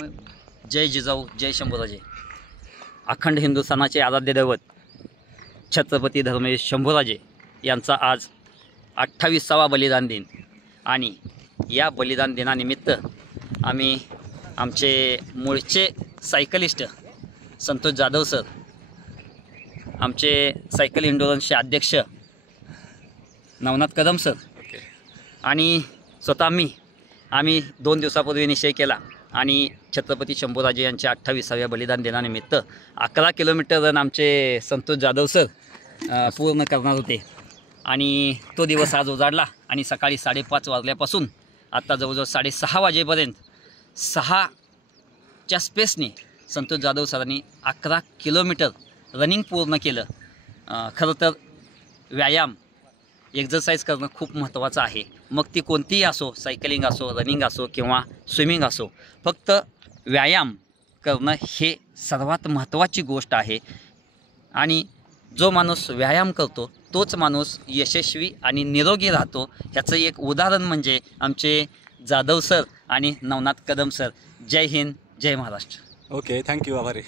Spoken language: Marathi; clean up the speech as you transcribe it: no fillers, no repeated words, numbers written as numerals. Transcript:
जय जिजाऊ जय शंभूराजे. अखंड हिंदुस्थानाचे आराध्य दैवत छत्रपती धर्मेश शंभूराजे यांचा आज 28वा बलिदान दिन आणि या बलिदान दिनानिमित्त आम्ही आमचे मूळचे सायकलिस्ट संतोष जाधव सर, आमचे सायकल इंडोरन्सचे अध्यक्ष नवनाथ कदम सर आणि स्वतः आम्ही 2 दिवसापूर्वी निश्चय केला आणि छत्रपती शंभूराजे यांच्या 28व्या बलिदान दिनानिमित्त 11 किलोमीटर रन आमचे संतोष जाधव सर पूर्ण करणार होते आणि तो दिवस आज उजाडला आणि सकाळी 5:30 वाजल्यापासून आत्ता जवळजवळ 6:30 वाजेपर्यंत 6च्या स्पेसने संतोष जाधव सरांनी 11 किलोमीटर रनिंग पूर्ण केलं. खरं तर व्यायाम एक्झरसाइज करणं खूप महत्त्वाचं आहे, मग ती कोणतीही असो, सायकलिंग असो, रनिंग असो किंवा स्विमिंग असो. फक्त व्यायाम करणं हे सर्वात महत्त्वाची गोष्ट आहे आणि जो माणूस व्यायाम करतो तोच माणूस यशस्वी आणि निरोगी राहतो. ह्याचं एक उदाहरण म्हणजे आमचे जाधव सर आणि नवनाथ कदम सर. जय हिंद, जय महाराष्ट्र. ओके, थँक्यू, आभारी.